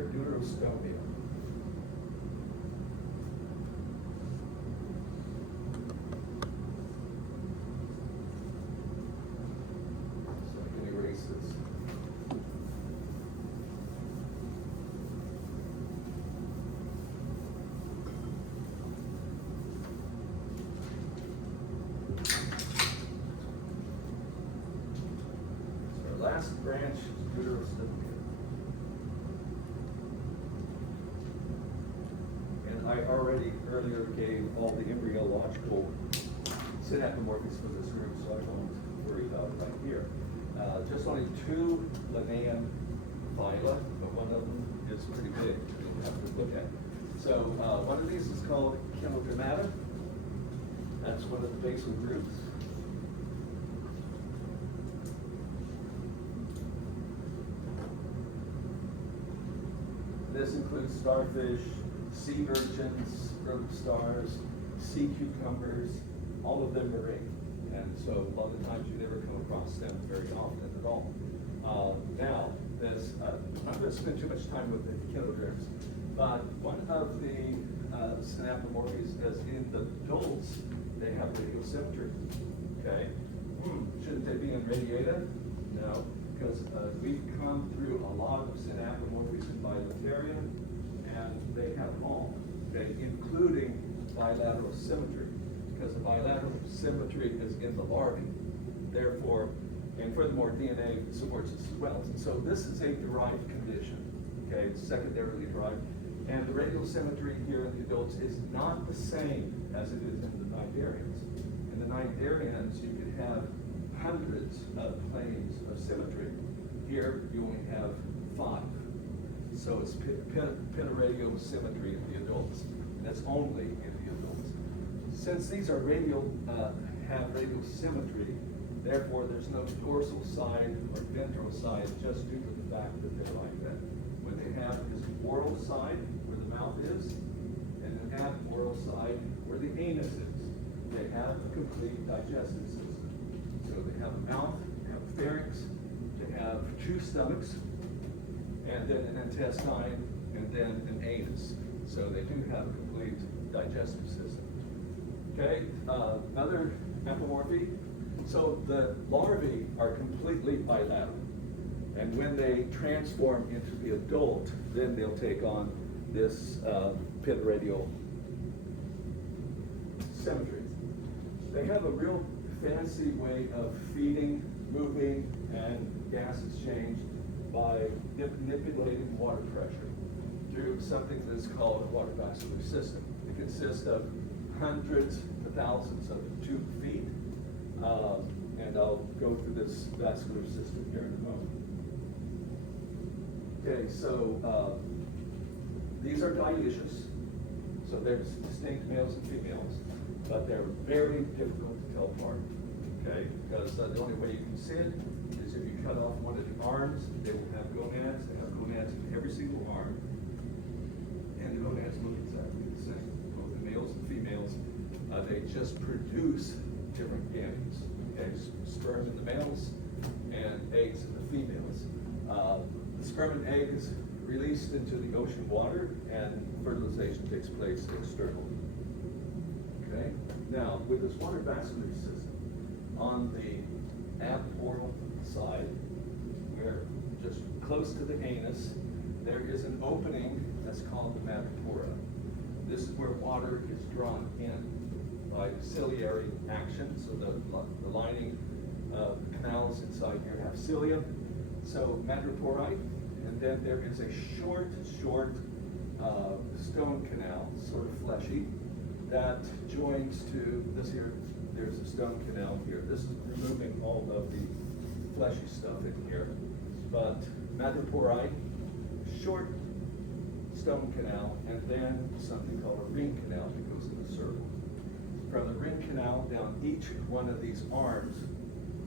Deuterostomium. So I can erase this. So our last branch is Deuterostomium. I already earlier gave all the embryological synapomorphies for this group, so I won't worry about it right here. Just only two Linnaean phyla, but one of them is pretty big. You'll have to look at. So one of these is called Chenodermata. That's one of the basal groups. This includes starfish, sea urchins, rope stars, sea cucumbers, all of them marine. And so a lot of times you never come across them very often at all. Now, I'm not going to spend too much time with the echinoderms, but one of the synapomorphies is in the adults, they have radiosymmetry. Okay? Shouldn't they be in radiata? No, because we've come through a lot of synapomorphies in Bilateria, and they have them all, okay, including bilateral symmetry, because the bilateral symmetry is in the larvae. Therefore, and furthermore, DNA supports this as well. And so this is a derived condition, okay, it's secondarily derived. And the radial symmetry here in the adults is not the same as it is in the cnidarians. In the cnidarians, you could have hundreds of planes of symmetry. Here, you only have 5. So it's pentaradial symmetry in the adults. And that's only in the adults. Since these are have radial symmetry, therefore there's no dorsal side or ventral side just due to the fact that they're like that. What they have is oral side where the mouth is, and an aboral side where the anus is. They have a complete digestive system. So they have a mouth, they have a pharynx, they have 2 stomachs, and then an intestine, and then an anus. So they do have a complete digestive system. Okay, another apomorphy. So the larvae are completely bilateral. And when they transform into the adult, then they'll take on this pentaradial symmetry. They have a real fancy way of feeding, moving, and gas exchange by manipulating water pressure through something that's called a water vascular system. It consists of hundreds to thousands of tube feet, and I'll go through this vascular system here in a moment. Okay, so these are dioecious, so there's distinct males and females, but they're very difficult to tell apart, okay? Because the only way you can see it is if you cut off one of the arms, they will have gonads. They have gonads in every single arm, and the gonads look exactly the same. Both the males and females, they just produce different gametes. Okay, sperm in the males and eggs in the females. The sperm and egg is released into the ocean water, and fertilization takes place externally. Okay. Now, with this water vascular system, on the aboral side, where just close to the anus, there is an opening that's called the madrepora. This is where water is drawn in by ciliary action. So the lining of the canals inside here have cilia. So madrepori, and then there is a short stone canal, sort of fleshy, that joins to this here. There's a stone canal here. This is removing all of the fleshy stuff in here. But madrepori, short stone canal, and then something called a ring canal that goes in a circle. From the ring canal down each one of these arms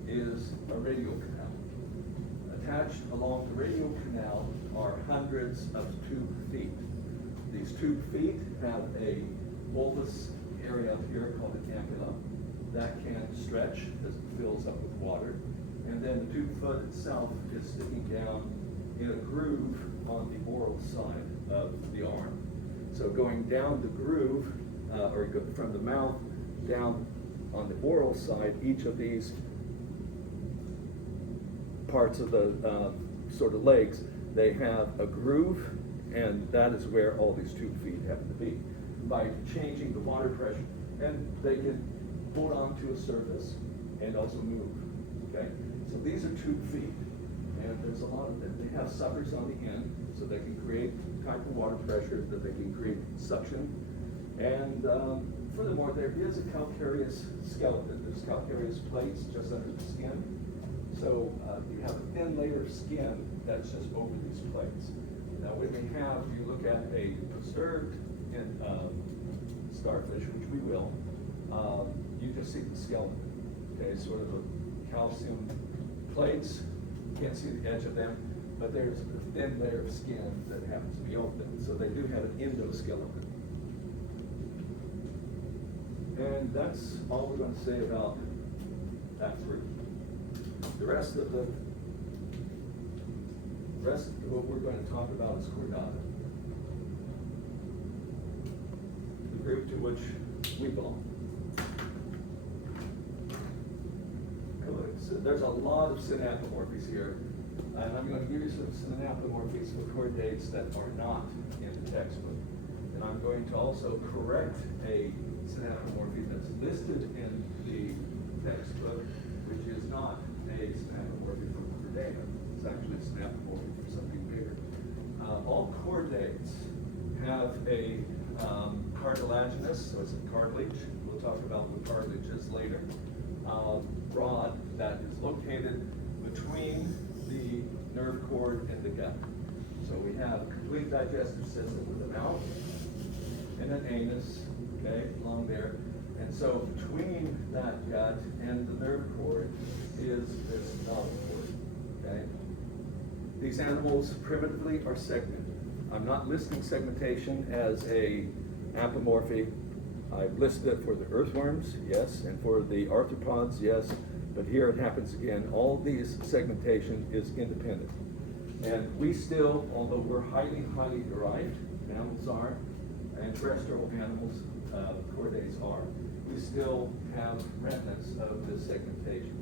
is a radial canal. Attached along the radial canal are hundreds of tube feet. These tube feet have a bulbous area up here called an ampulla that can stretch as it fills up with water. And then the tube foot itself is sticking down in a groove on the oral side of the arm. So going down the groove, from the mouth down on the oral side, each of these parts of the sort of legs, they have a groove, and that is where all these tube feet happen to be. By changing the water pressure, and they can hold on to a surface and also move, okay? So these are tube feet, and there's a lot of them. They have suckers on the end, so they can create type of water pressure that they can create suction. And furthermore, there is a calcareous skeleton. There's calcareous plates just under the skin. So you have a thin layer of skin that's just over these plates. Now when we have, you look at a preserved starfish, which we will, you just see the skeleton. Okay, sort of a calcium plates, can't see the edge of them, but there's a thin layer of skin that happens to be open. So they do have an endoskeleton. And that's all we're going to say about that group. The rest of what we're going to talk about is chordata, the group to which we belong. So there's a lot of synapomorphies here, and I'm going to give you some synapomorphies for chordates that are not in the textbook. And I'm going to also correct a synapomorphy that's listed in the textbook, which is not a synapomorphy for chordata. It's actually a synapomorphy for something bigger. All chordates have a cartilaginous, so it's a cartilage. We'll talk about the cartilages later. Rod that is located between the nerve cord and the gut. So we have a complete digestive system with a mouth and an anus, okay, along there. And so between that gut and the nerve cord is this novel cord, okay? These animals primitively are segmented. I'm not listing segmentation as a apomorphy. I've listed it for the earthworms, yes, and for the arthropods, yes, but here it happens again. All these segmentation is independent. And we still, although we're highly derived, mammals are, and terrestrial animals, chordates are, we still have remnants of this segmentation.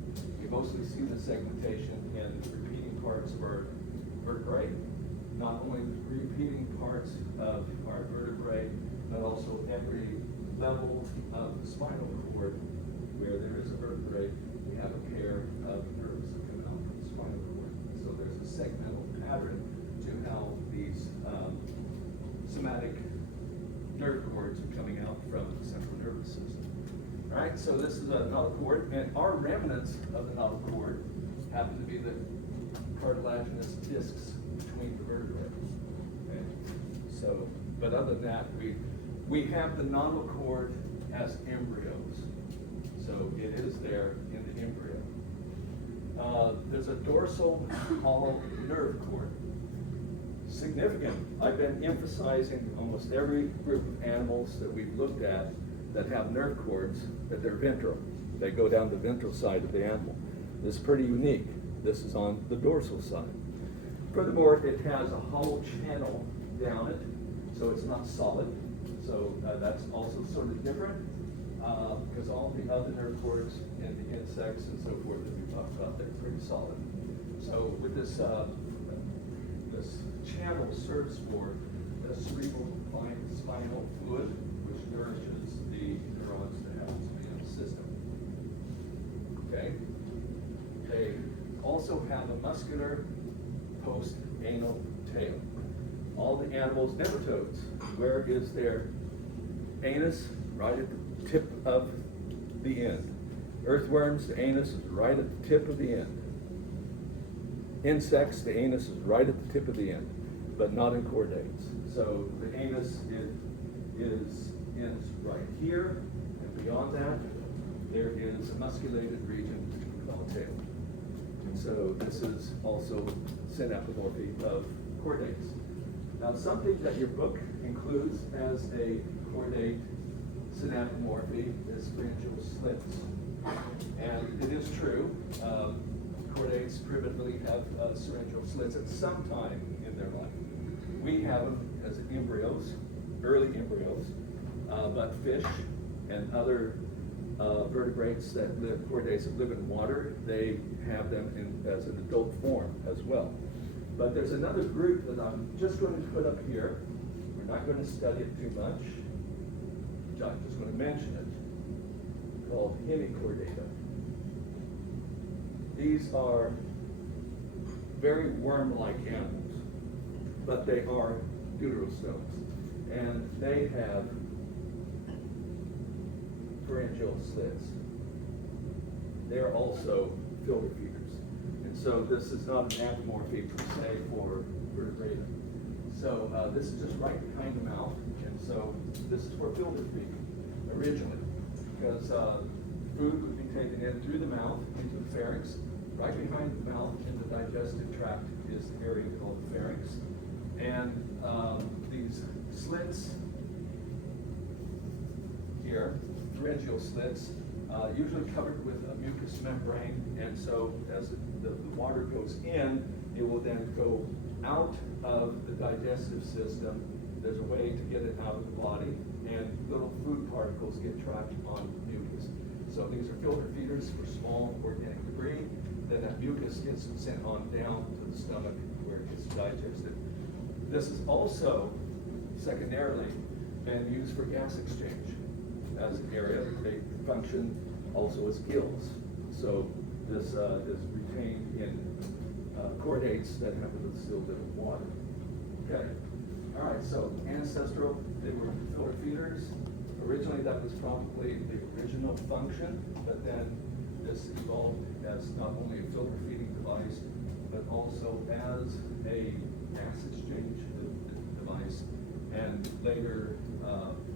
You mostly see the segmentation in repeating parts of our vertebrae, not only the repeating parts of our vertebrae, but also every level of the spinal cord where there is a vertebrae, we have a pair of nerves that come out from the spinal cord. So there's a segmental pattern to how these somatic nerve cords are coming out from the central nervous system. All right, so this is a notochord, cord, and our remnants of the notochord cord happen to be the cartilaginous discs between the vertebrae. Okay? So, but other than that, we have the notochord cord as embryos. So it is there in the embryo. There's a dorsal hollow nerve cord. Significant. I've been emphasizing almost every group of animals that we've looked at that have nerve cords, that they're ventral. They go down the ventral side of the animal. This is pretty unique. This is on the dorsal side. Furthermore, it has a hollow channel down it, so it's not solid. So that's also sort of different, because all the other nerve cords in the insects and so forth that we talked about, they're pretty solid. So with this, this channel serves for the cerebral spinal fluid, which nourishes the neurons that happen to be in the system. Okay? They also have a muscular post-anal tail. All the animals, nematodes, where is their anus? Right at the tip of the end. Earthworms, the anus is right at the tip of the end. Insects, the anus is right at the tip of the end, but not in chordates. So the anus ends right here, and beyond that, there is a musculated region which we call tail. And so this is also synapomorphy of chordates. Now, something that your book includes as a chordate synapomorphy is pharyngeal slits. And it is true, chordates primitively have pharyngeal slits at some time in their life. we have them as embryos, early embryos, but fish and other vertebrates that live, chordates that live in water, they have them as an adult form as well. But there's another group that I'm just going to put up here. We're not going to study it too much. I'm just going to mention it, called hemichordata. These are very worm-like animals, but they are deuterostomes, and they have pharyngeal slits. They're also filter feeders, and so this is not an apomorphy per se for vertebrata. So this is just right behind the mouth, and so this is for filter feeding originally, because food would be taken in through the mouth into the pharynx. Right behind the mouth in the digestive tract is the area called the pharynx, and these slits here, pharyngeal slits, usually covered with a mucous membrane, and so as the water goes in, it will then go out of the digestive system. There's a way to get it out of the body, and little food particles get trapped on mucus. So these are filter feeders for small organic debris. Then that mucus gets sent on down to the stomach where it gets digested. This is also secondarily been used for gas exchange as an area. They function also as gills. So this is retained in chordates that have a distilled bit of water. Okay. All right, so ancestral, they were filter feeders. Originally that was probably the original function, but then this evolved as not only a filter feeding device, but also as a gas exchange device. And later,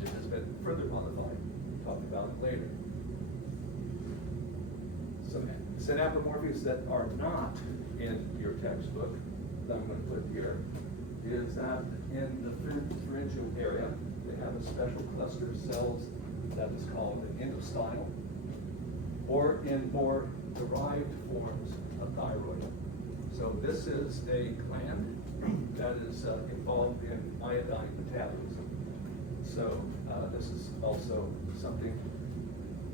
it has been further modified. We'll talk about it later. Some synapomorphies that are not in your textbook that I'm going to put here is that in the pharyngeal area, they have a special cluster of cells that is called an endostyle, or in more derived forms, a thyroid. So this is a gland that is involved in iodine metabolism. So this is also something,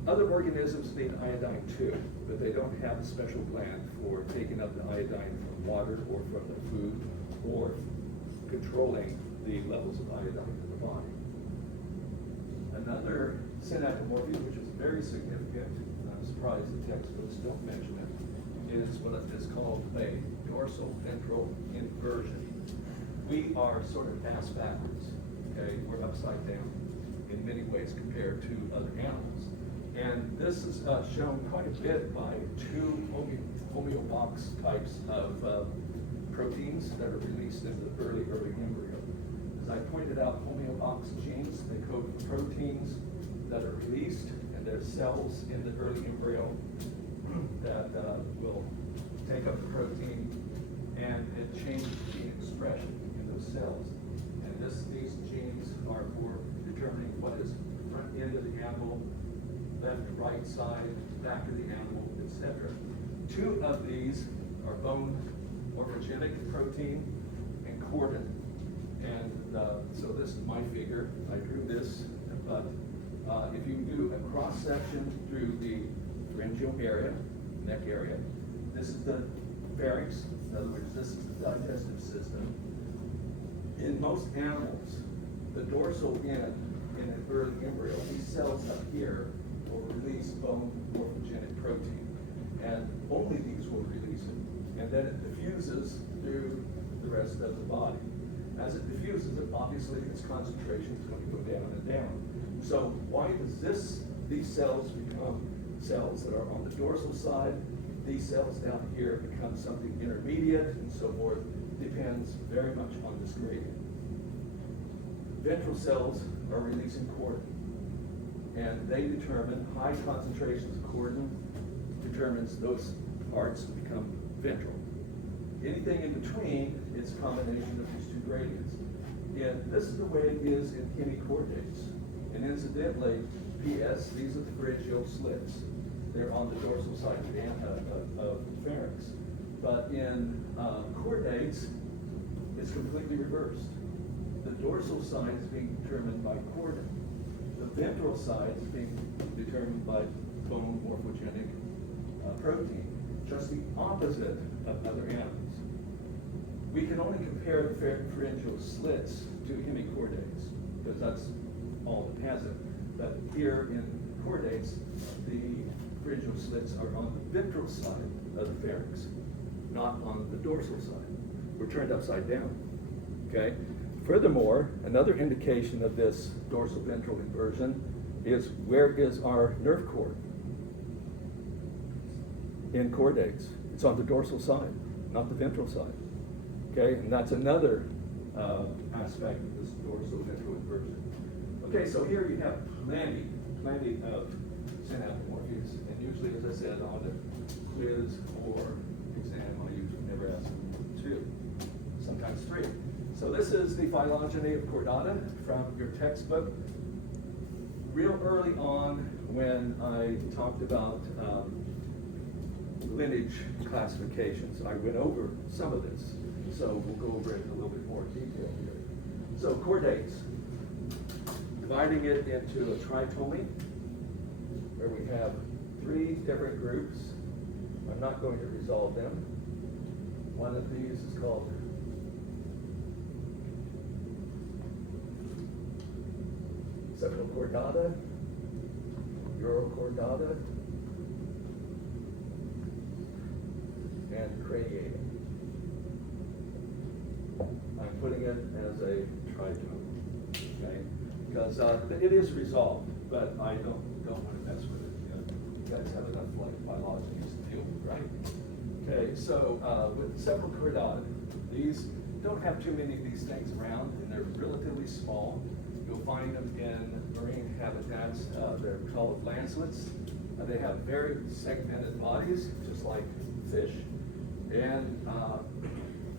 other organisms need iodine too, but they don't have a special gland for taking up the iodine from water or from the food or controlling the levels of iodine in the body. Another synapomorphy, which is very significant, and I'm surprised the textbooks don't mention it, is what is called a dorsal ventral inversion. We are sort of ass backwards, okay? We're upside down in many ways compared to other animals. And this is shown quite a bit by two homeobox types of proteins that are released in the early embryo. As I pointed out, homeobox genes, they code for proteins that are released, and there's cells in the early embryo that will take up the protein, and it changes gene expression in those cells. And these genes are for determining what is front end of the animal, left, right side, back of the animal, etc. Two of these are bone morphogenic protein and cordon. And so this is my figure. I drew this, but if you do a cross section through the pharyngeal area, neck area, this is the pharynx. In other words, this is the digestive system. In most animals, the dorsal end in an early embryo, these cells up here will release bone morphogenic protein, and only these will release it. And then it diffuses through the rest of the body. As it diffuses, it obviously its concentration is going to go down and down. So why does these cells become cells that are on the dorsal side? These cells down here become something intermediate and so forth. Depends very much on this gradient. Ventral cells are releasing cordon, and they determine high concentrations of cordon determines those parts to become ventral. Anything in between, it's a combination of these two gradients. And this is the way it is in hemichordates. And incidentally, P.S., these are the pharyngeal slits. They're on the dorsal side of the pharynx. But in chordates, it's completely reversed. dorsal side is being determined by chordate. The ventral side is being determined by bone morphogenic protein, just the opposite of other animals. We can only compare the pharyngeal slits to hemichordates, because that's all that has it. But here in chordates, the pharyngeal slits are on the ventral side of the pharynx, not on the dorsal side. We're turned upside down, okay? Furthermore, another indication of this dorsal ventral inversion is where is our nerve cord? In chordates, it's on the dorsal side, not the ventral side. Okay, and that's another aspect of this dorsal ventral inversion. Okay, so here you have plenty of synaptomorphies, and usually, as I said, on a quiz or exam, I usually never ask them 2, sometimes 3. So this is the phylogeny of chordata from your textbook. Real early on, when I talked about lineage classifications, I went over some of this. So we'll go over it in a little bit more detail here. So chordates, dividing it into a tritomy, where we have 3 different groups. I'm not going to resolve them. One of these is called cephalocordata, urochordata, and craniata. I'm putting it as a tritome, okay? Because it is resolved, but I don't want to mess with it. You guys have enough phylogenies to deal with, right? Okay, so with cephalocordata, these don't have too many of these things around, and they're relatively small. You'll find them in marine habitats. They're called lancelets. They have very segmented bodies, just like fish. And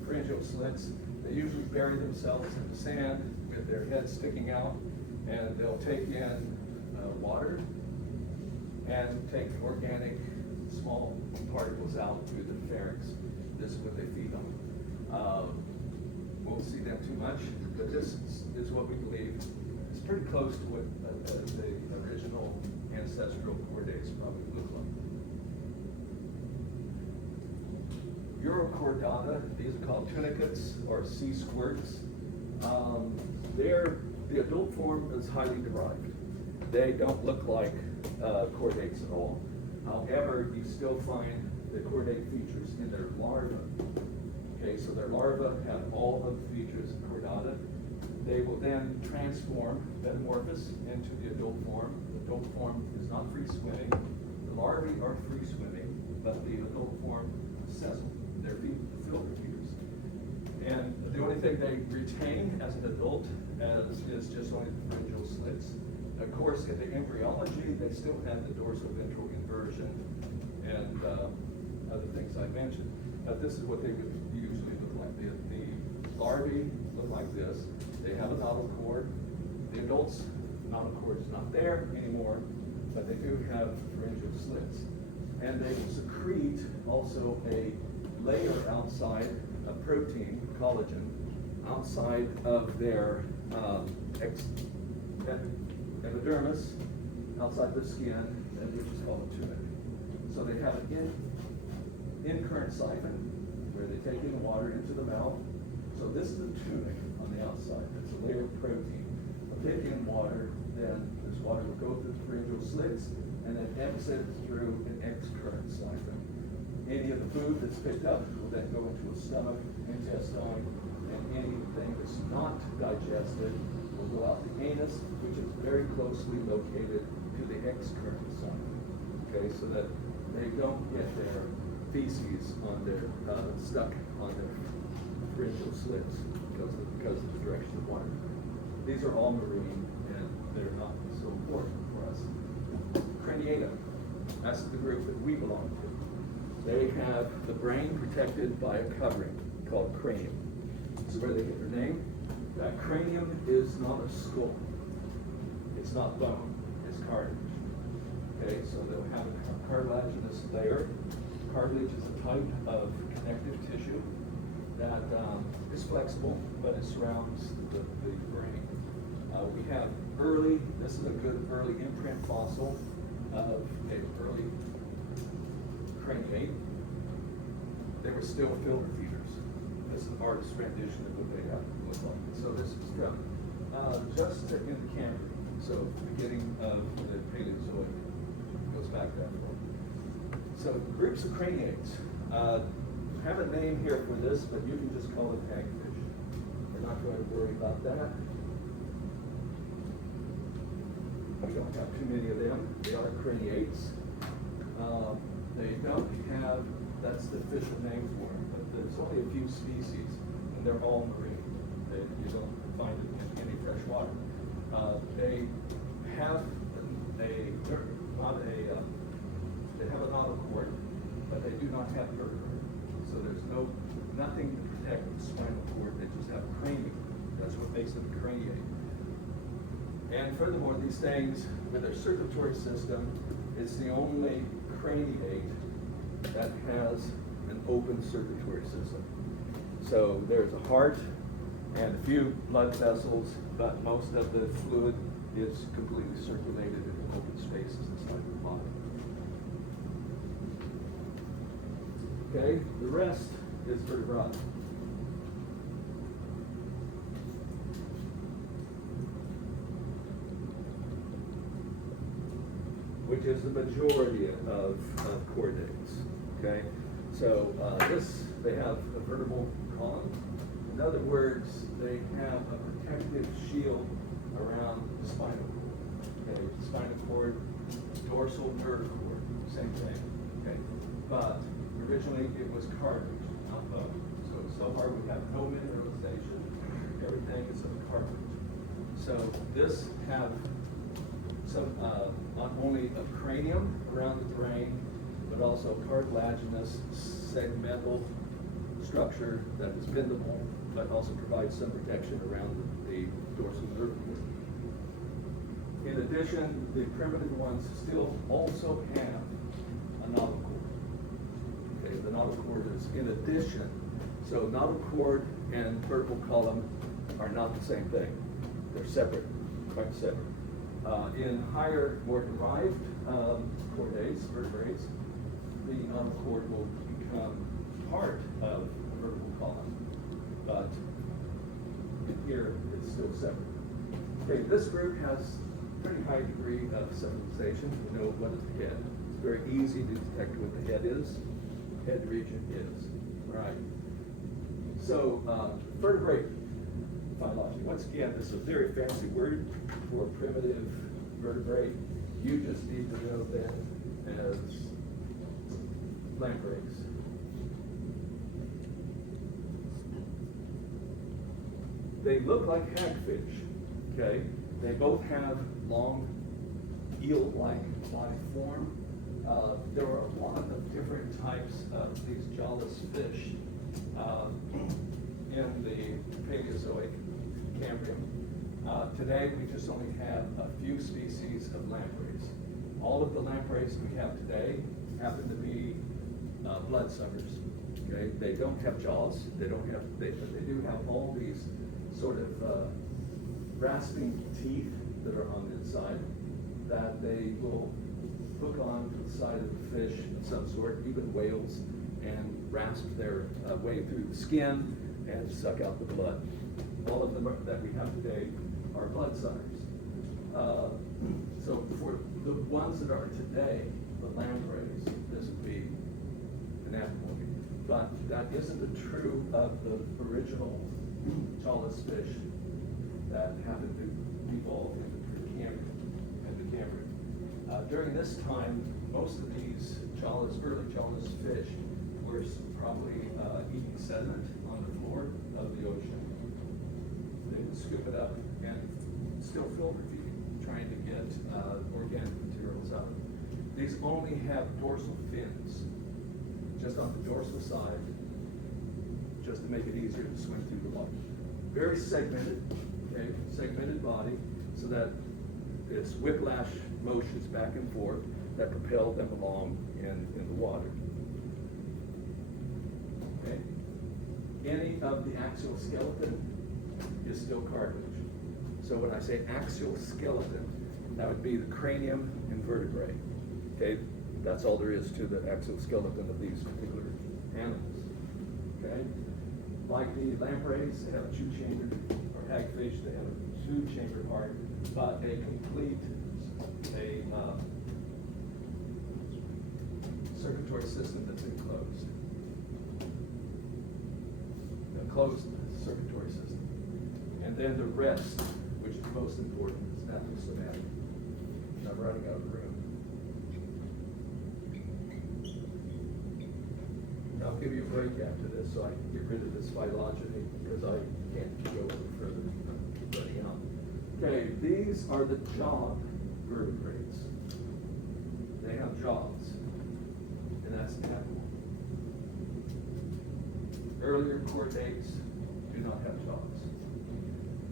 pharyngeal slits, they usually bury themselves in the sand with their heads sticking out, and they'll take in water and take organic small particles out through the pharynx. This is what they feed on. Won't see them too much, but this is what we believe is pretty close to what the original ancestral chordates probably look like. Urochordata, these are called tunicates or sea squirts. The adult form is highly derived. They don't look like chordates at all. However, you still find the chordate features in their larvae. Okay, so their larvae have all of the features of chordata. They will then transform, metamorphose into the adult form. The adult form is not free swimming. The larvae are free swimming, but the adult form is sessile. They're filter feeders. And the only thing they retain as an adult is just only the pharyngeal slits. Of course, in the embryology, they still have the dorsal-ventral inversion and other things I mentioned. But this is what they would usually look like. The larvae look like this. They have a natal cord. The adults, natal cord is not there anymore, but they do have pharyngeal slits. And they will secrete also a layer outside of protein, collagen, outside of their epidermis, outside the skin, and which is called a tunic. So they have an in-current siphon where they take in water into the mouth. So this is the tunic on the outside. It's a layer of protein. They'll take in water, then this water will go through the pharyngeal slits and then exit through an excurrent siphon. Any of the food that's picked up will then go into a stomach, intestine, and anything that's not digested will go out the anus, which is very closely located to the excurrent siphon. Okay, so that they don't get their feces on their stuck on their pharyngeal slits because of the direction of water. These are all marine, and they're not so important for us. Craniata, that's the group that we belong to. They have the brain protected by a covering called cranium. This is where they get their name. That cranium is not a skull. It's not bone. It's cartilage. Okay, so they'll have a cartilaginous layer. Cartilage is a type of connective tissue that is flexible, but it surrounds the brain. have early, this is a good early imprint fossil of an early craniate. They were still filter feeders. This is the artist's rendition of what they have looked like. So this is from just in the Cambrian, so beginning of the Paleozoic, goes back that far. So groups of craniates. Have a name here for this, but you can just call it hagfish. We're not going to worry about that. We don't have too many of them. They are craniates. They don't have, that's the official name for them, but there's only a few species, and they're all marine. You don't find it in any fresh water. They have they have a notochord, but they do not have vertebrae. So there's nothing to protect the spinal cord. They just have a cranium. That's what makes them a craniate. And furthermore, these things, with their circulatory system, is the only craniate that has an open circulatory system. So there's a heart and a few blood vessels, but most of the fluid is completely circulated in open spaces inside the body. Okay, the rest is vertebrata. Which is the majority of chordates. Okay, so they have a vertebral column. In other words, they have a protective shield around the spinal cord. Okay, spinal cord, dorsal nerve cord, same thing. Okay, but originally it was cartilage, not bone. So far we have no mineralization. Everything is of cartilage. So this have some not only a cranium around the brain, but also cartilaginous segmental structure that is bendable, but also provides some protection around the dorsal nerve cord. In addition, the primitive ones still also have a notochord. Okay, the notochord is in addition. So notochord and vertebral column are not the same thing. They're separate, quite separate. In higher, more derived chordates, vertebrates, the notochord will become part of the vertebral column, but here it's still separate. Okay, this group has pretty high degree of civilization. We know what is the head. It's very easy to detect what the head is. Head region is. All right. So vertebrate phylogeny. Once again, this is a very fancy word for primitive vertebrate. You just need to know them as lampreys. They look like hagfish. Okay, they both have long eel-like body form. There were a lot of different types of these jawless fish in the Paleozoic Cambrian. Today, we just only have a few species of lampreys. All of the lampreys we have today happen to be bloodsuckers. Okay, they don't have jaws. They don't have, but they do have all these sort of rasping teeth that are on the inside that they will hook on to the side of the fish of some sort, even whales, and rasp their way through the skin and suck out the blood. All of them that we have today are blood suckers. So for the ones that are today, the lampreys, this would be an anthropomorphic. But that isn't true of the original jawless fish that happened to evolve in the Cambrian. During this time, most of these early jawless fish were probably eating sediment on the floor of the ocean. They would scoop it up and still filter feed, trying to get organic materials out of it. These only have dorsal fins, just on the dorsal side, just to make it easier to swim through the water. Very segmented, okay, segmented body, so that it's whiplash motions back and forth that propel them along in the water. Okay. Any of the axial skeleton is still cartilage. So when I say axial skeleton, that would be the cranium and vertebrae. Okay, that's all there is to the axial skeleton of these particular animals. Okay, like the lampreys, they have a two-chambered, or hagfish, they have a two-chambered heart, but a complete circulatory system that's enclosed. A closed circulatory system. And then the rest, which is most important, is nathosomatic. I'm running out of room. I'll give you a break after this so I can get rid of this phylogeny because I can't go any further. I'm running out. Okay, these are the jaw vertebrates. They have jaws, and that's abnormal. Earlier chordates do not have jaws.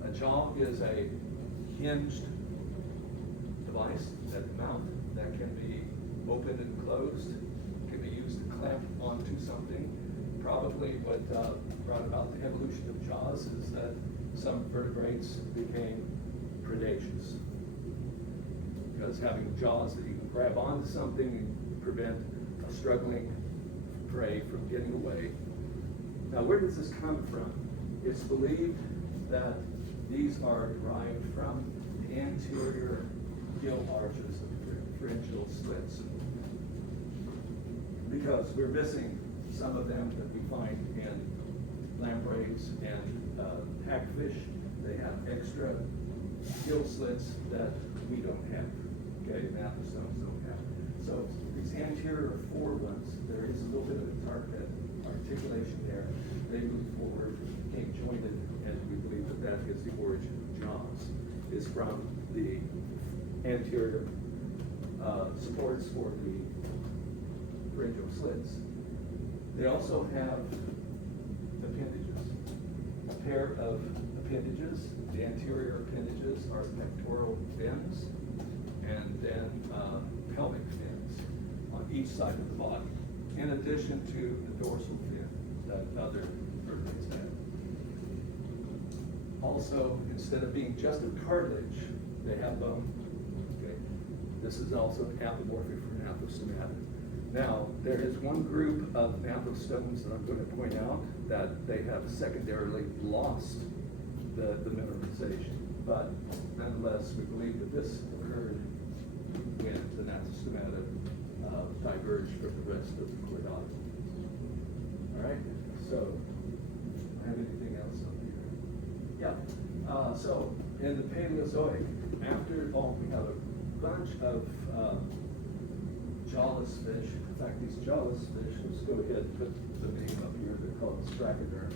A jaw is a hinged device, that mouth that can be opened and closed, can be used to clamp onto something. Probably what brought about the evolution of jaws is that some vertebrates became predaceous. Because having jaws that you can grab onto something and prevent a struggling prey from getting away. Now, where does this come from? It's believed that these are derived from the anterior gill arches of the pharyngeal slits. Because we're missing some of them that we find in lampreys and hagfish. They have extra gill slits that we don't have. Okay, nathostomes don't have. So these anterior foreones, there is a little bit of articulation there. They move forward, became jointed, and we believe that that is the origin of jaws, is from the anterior supports for the pharyngeal slits. They also have appendages, a pair of appendages. The anterior appendages are pectoral fins, and then pelvic fins on each side of the body, in addition to the dorsal fin that other vertebrates have. Also, instead of being just a cartilage, they have bone. Okay, this is also apomorphic for nathostomata. Now, there is one group of nathostomes that I'm going to point out that they have secondarily lost the mineralization, but nonetheless, we believe that this occurred when the nathostomata diverged from the rest of the chordata. All right, so, I have anything else up here? Yeah, so in the Paleozoic, after all, we have a bunch of jawless fish. In fact, these jawless fish, let's go ahead and put the name up here, they're called stracoderms.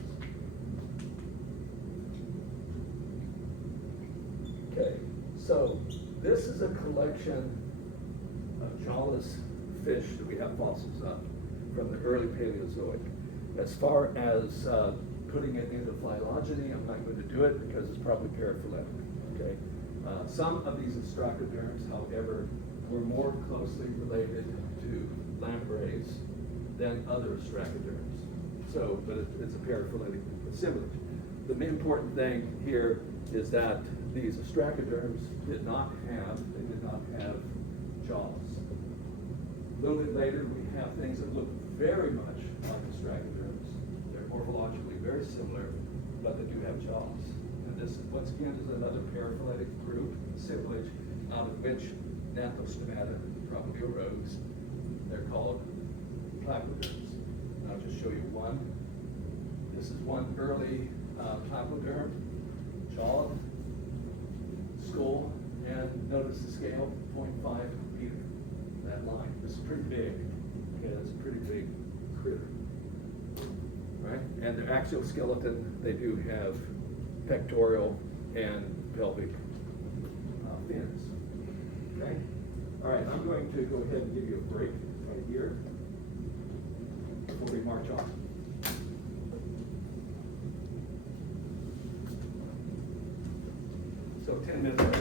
Okay, so this is a collection of jawless fish that we have fossils of from the early Paleozoic. As far as putting it into phylogeny, I'm not going to do it because it's probably paraphyletic. Okay, some of these ostracoderms, however, were more closely related to lampreys than other ostracoderms. So, but it's a paraphyletic assimilage. The important thing here is that these ostracoderms did not have jaws. A little bit later, we have things that look very much like ostracoderms. They're morphologically very similar, but they do have jaws. And this, once again, is another paraphyletic group, assimilage, out of which nathostomata probably arose. They're called placoderms. And I'll just show you one. This is one early placoderm, jawed, skull, and notice the scale, 0.5 meter. That line. This is pretty big. Okay, that's a pretty big critter. Right? And their axial skeleton, they do have pectoral and pelvic fins. Okay? All right, I'm going to go ahead and give you a break right here before we march on. So 10 minutes.